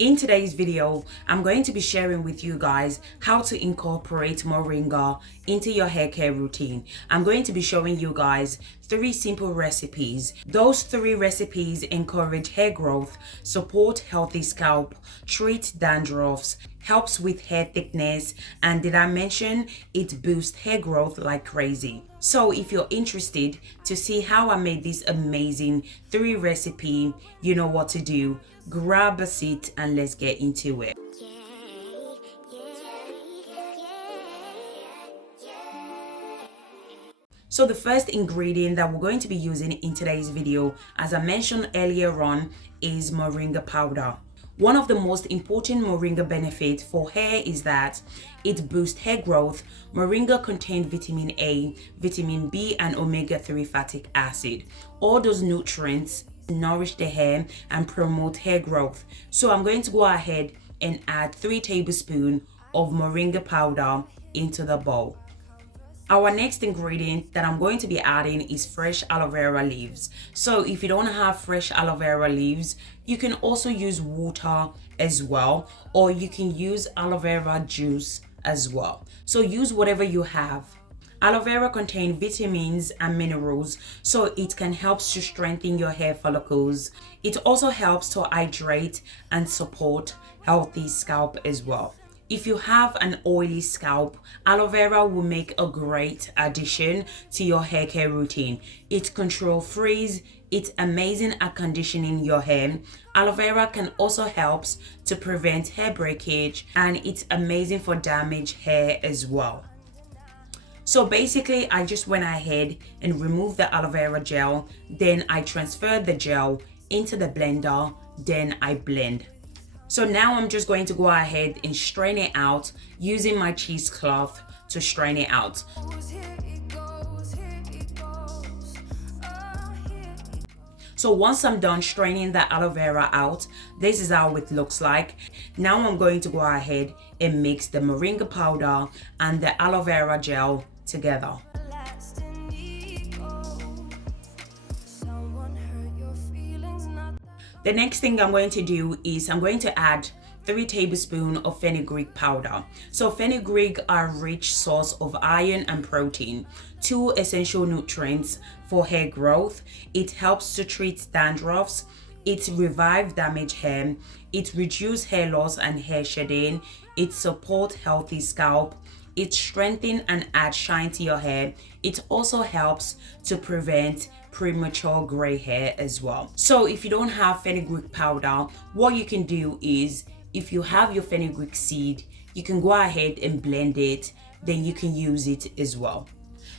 In today's video, I'm going to be sharing with you guys how to incorporate moringa into your hair care routine. I'm going to be showing you guys 3 simple recipes. Those 3 recipes encourage hair growth, support healthy scalp, treat dandruffs, helps with hair thickness, and did I mention it boosts hair growth like crazy. So if you're interested to see how I made this amazing 3 recipe, you know what to do. Grab a seat and let's get into it. So the first ingredient that we're going to be using in today's video, as I mentioned earlier on, is moringa powder. One of the most important moringa benefits for hair is that it boosts hair growth. Moringa contains vitamin A, vitamin B, and omega-3 fatty acid. All those nutrients nourish the hair and promote hair growth. So I'm going to go ahead and add 3 tablespoons of moringa powder into the bowl. Our next ingredient that I'm going to be adding is fresh aloe vera leaves. So if you don't have fresh aloe vera leaves, you can also use water as well, or you can use aloe vera juice as well. So use whatever you have. Aloe vera contains vitamins and minerals, so it can help to strengthen your hair follicles. It also helps to hydrate and support healthy scalp as well. If you have an oily scalp, aloe vera will make a great addition to your hair care routine. It controls frizz. It's amazing at conditioning your hair. Aloe vera can also help to prevent hair breakage, and it's amazing for damaged hair as well. So basically, I just went ahead and removed the aloe vera gel. Then I transferred the gel into the blender. Then I blend. So now I'm just going to go ahead and strain it out using my cheesecloth to strain it out. So once I'm done straining the aloe vera out, this is how it looks like. Now I'm going to go ahead and mix the moringa powder and the aloe vera gel together. The next thing I'm going to do is I'm going to add 3 tablespoons of fenugreek powder. So fenugreek are a rich source of iron and protein, 2 essential nutrients for hair growth. It helps to treat dandruffs. It revives damaged hair. It reduces hair loss and hair shedding. It supports healthy scalp. It strengthens and adds shine to your hair. It also helps to prevent premature gray hair as well. So if you don't have fenugreek powder, what you can do is, if you have your fenugreek seed, you can go ahead and blend it, then you can use it as well.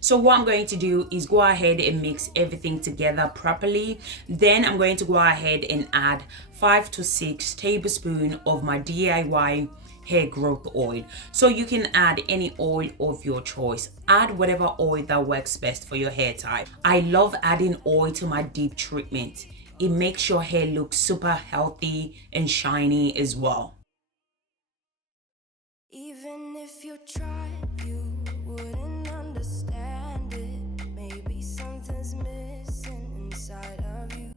So what I'm going to do is go ahead and mix everything together properly. Then I'm going to go ahead and add 5 to 6 tablespoons of my DIY hair growth oil. So you can add any oil of your choice. Add whatever oil that works best for your hair type. I love adding oil to my deep treatment. It makes your hair look super healthy and shiny as well. Even if you try, you wouldn't understand it. Maybe something's missing inside of you.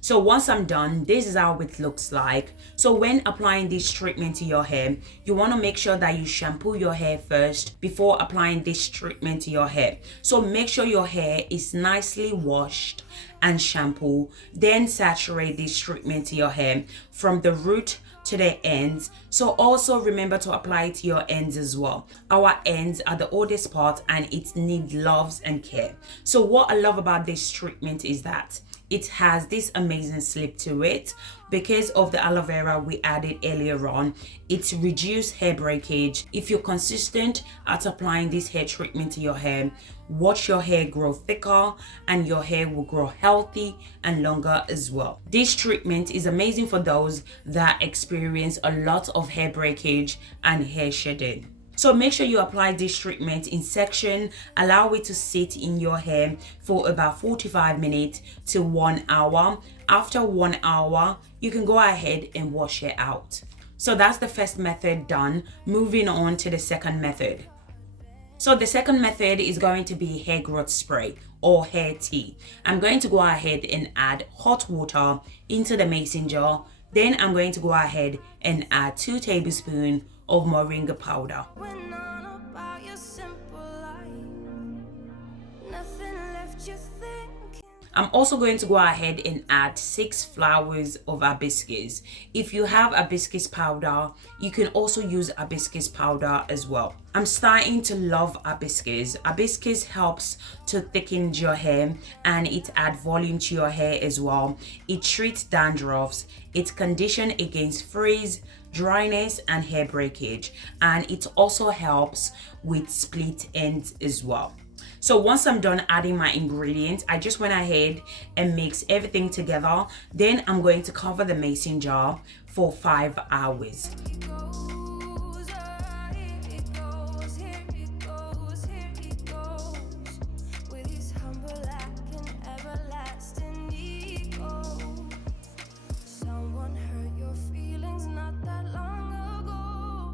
So once I'm done, this is how it looks like. So when applying this treatment to your hair, you want to make sure that you shampoo your hair first before applying this treatment to your hair. So make sure your hair is nicely washed and shampoo. Then saturate this treatment to your hair from the root to the ends. So also remember to apply it to your ends as well. Our ends are the oldest part and it needs love and care. So what I love about this treatment is that it has this amazing slip to it. Because of the aloe vera we added earlier on, it reduces hair breakage. If you're consistent at applying this hair treatment to your hair, watch your hair grow thicker and your hair will grow healthy and longer as well. This treatment is amazing for those that experience a lot of hair breakage and hair shedding. So make sure you apply this treatment in section. Allow it to sit in your hair for about 45 minutes to 1 hour. After 1 hour, you can go ahead and wash it out. So that's the first method done. Moving on to the second method. So the second method is going to be hair growth spray or hair tea. I'm going to go ahead and add hot water into the mason jar. Then I'm going to go ahead and add 2 tablespoons of moringa powder. Went on about your simple life. Nothing left you thinking. I'm also going to go ahead and add 6 flowers of hibiscus. If you have hibiscus powder, you can also use hibiscus powder as well. I'm starting to love hibiscus. Hibiscus helps to thicken your hair and it adds volume to your hair as well. It treats dandruffs, it conditions against frizz, dryness and hair breakage, and it also helps with split ends as well. So once I'm done adding my ingredients, I just went ahead and mixed everything together. Then I'm going to cover the mason jar for 5 hours. Here it goes, here it goes, here it goes, here it goes. With his humble act and everlasting ego. Someone hurt your feelings not that long ago.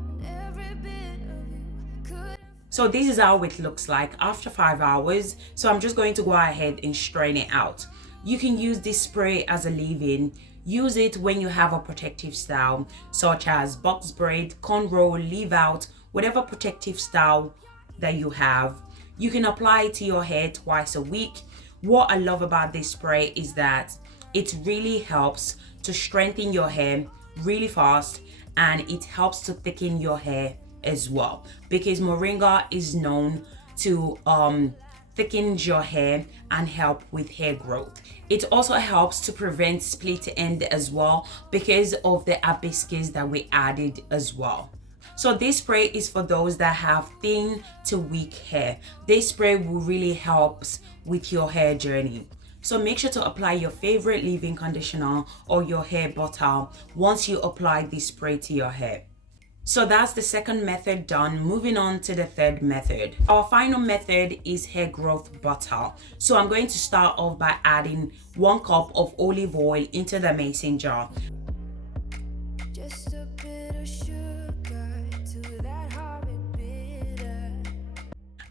And every bit of you could. So this is how it looks like after 5 hours. So I'm just going to go ahead and strain it out. You can use this spray as a leave-in. Use it when you have a protective style, such as box braid, cornrow, leave out, whatever protective style that you have. You can apply it to your hair twice a week. What I love about this spray is that it really helps to strengthen your hair really fast, and it helps to thicken your hair as well, because moringa is known to thicken your hair and help with hair growth. It also helps to prevent split end as well because of the hibiscus that we added as well. So this spray is for those that have thin to weak hair. This spray will really help with your hair journey. So make sure to apply your favorite leave-in conditioner or your hair butter once you apply this spray to your hair. So that's the second method done. Moving on to the third method. Our final method is hair growth butter. So I'm going to start off by adding 1 cup of olive oil into the mason jar. Just a bit of sugar to that horrid bitter.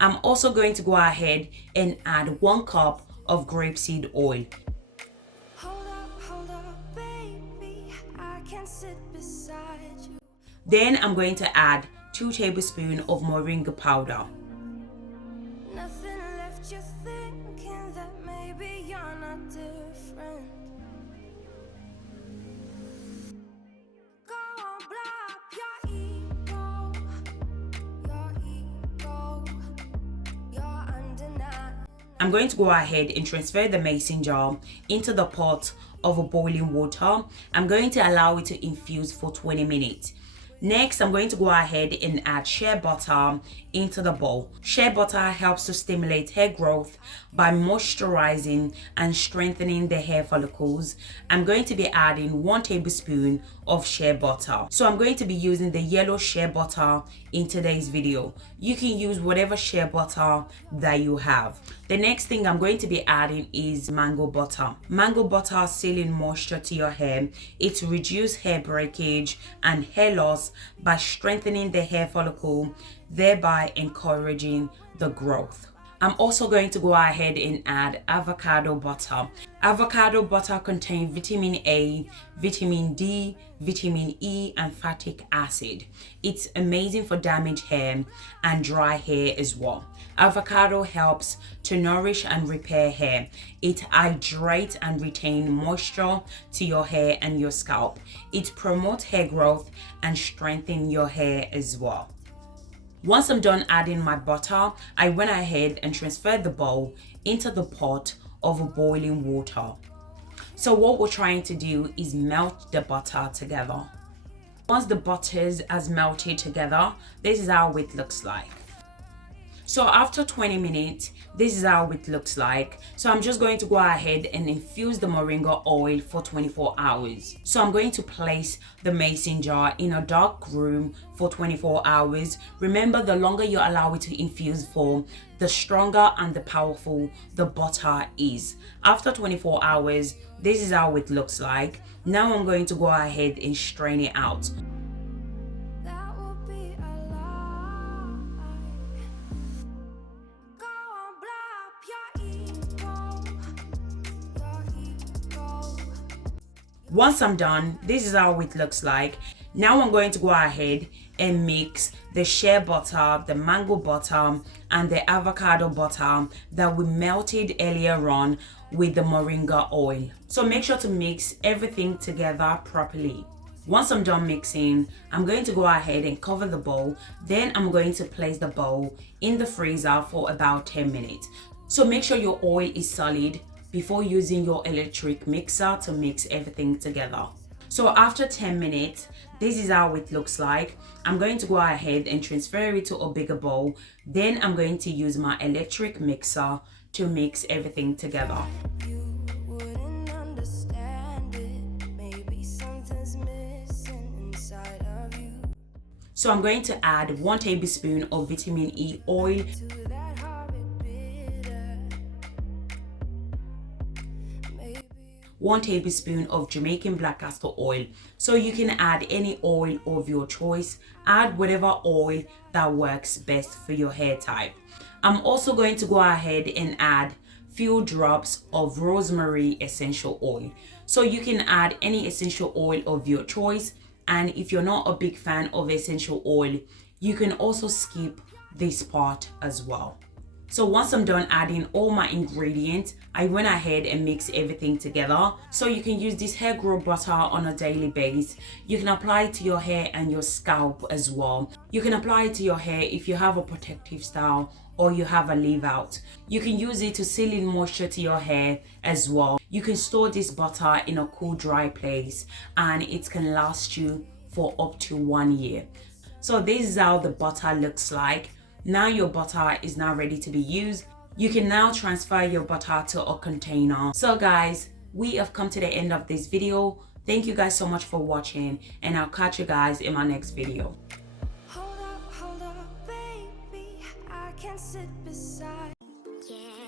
I'm also going to go ahead and add 1 cup of grapeseed oil. Hold up, baby. I can sit beside you. Then I'm going to add 2 tablespoons of moringa powder. Nothing left you thinking that maybe you're not different. Go on, blow up your ego, you're undeniable. I'm going to go ahead and transfer the mason jar into the pot of boiling water. I'm going to allow it to infuse for 20 minutes. Next, I'm going to go ahead and add shea butter into the bowl. Shea butter helps to stimulate hair growth by moisturizing and strengthening the hair follicles. I'm going to be adding 1 tablespoon of shea butter. So I'm going to be using the yellow shea butter in today's video. You can use whatever shea butter that you have. The next thing I'm going to be adding is mango butter. Mango butter sealing moisture to your hair. It reduces hair breakage and hair loss by strengthening the hair follicle, thereby encouraging the growth. I'm also going to go ahead and add avocado butter. Avocado butter contains vitamin A, vitamin D, vitamin E, and fattic acid. It's amazing for damaged hair and dry hair as well. Avocado helps to nourish and repair hair. It hydrates and retains moisture to your hair and your scalp. It promotes hair growth and strengthens your hair as well. Once I'm done adding my butter, I went ahead and transferred the bowl into the pot of boiling water. So what we're trying to do is melt the butter together. Once the butter has melted together, this is how it looks like. So after 20 minutes, this is how it looks like. So I'm just going to go ahead and infuse the moringa oil for 24 hours. So I'm going to place the mason jar in a dark room for 24 hours. Remember, the longer you allow it to infuse for, the stronger and the powerful the butter is. After 24 hours, this is how it looks like. Now I'm going to go ahead and strain it out. That would be a lie. Go on, blow up your ego, Once I'm done, this is how it looks like. Now I'm going to go ahead and mix the shea butter, the mango butter, and the avocado butter that we melted earlier on with the moringa oil. So make sure to mix everything together properly. Once I'm done mixing, I'm going to go ahead and cover the bowl. Then I'm going to place the bowl in the freezer for about 10 minutes. So make sure your oil is solid before using your electric mixer to mix everything together. So after 10 minutes, this is how it looks like. I'm going to go ahead and transfer it to a bigger bowl. Then I'm going to use my electric mixer to mix everything together. You wouldn't understand it. Maybe something's missing inside of you. So I'm going to add 1 tablespoon of vitamin E oil, To that horrid bitter. Maybe 1 tablespoon of Jamaican black castor oil. So you can add any oil of your choice. Add whatever oil that works best for your hair type. I'm also going to go ahead and add few drops of rosemary essential oil. So you can add any essential oil of your choice. And if you're not a big fan of essential oil, you can also skip this part as well. So once I'm done adding all my ingredients, I went ahead and mixed everything together. So you can use this hair growth butter on a daily basis. You can apply it to your hair and your scalp as well. You can apply it to your hair if you have a protective style or you have a leave out. You can use it to seal in moisture to your hair as well. You can store this butter in a cool, dry place and it can last you for up to 1 year. So this is how the butter looks like. Now your butter is now ready to be used. You can now transfer your butter to a container. So guys, we have come to the end of this video. Thank you guys so much for watching and I'll catch you guys in my next video. hold up, baby. I can sit beside. Yeah.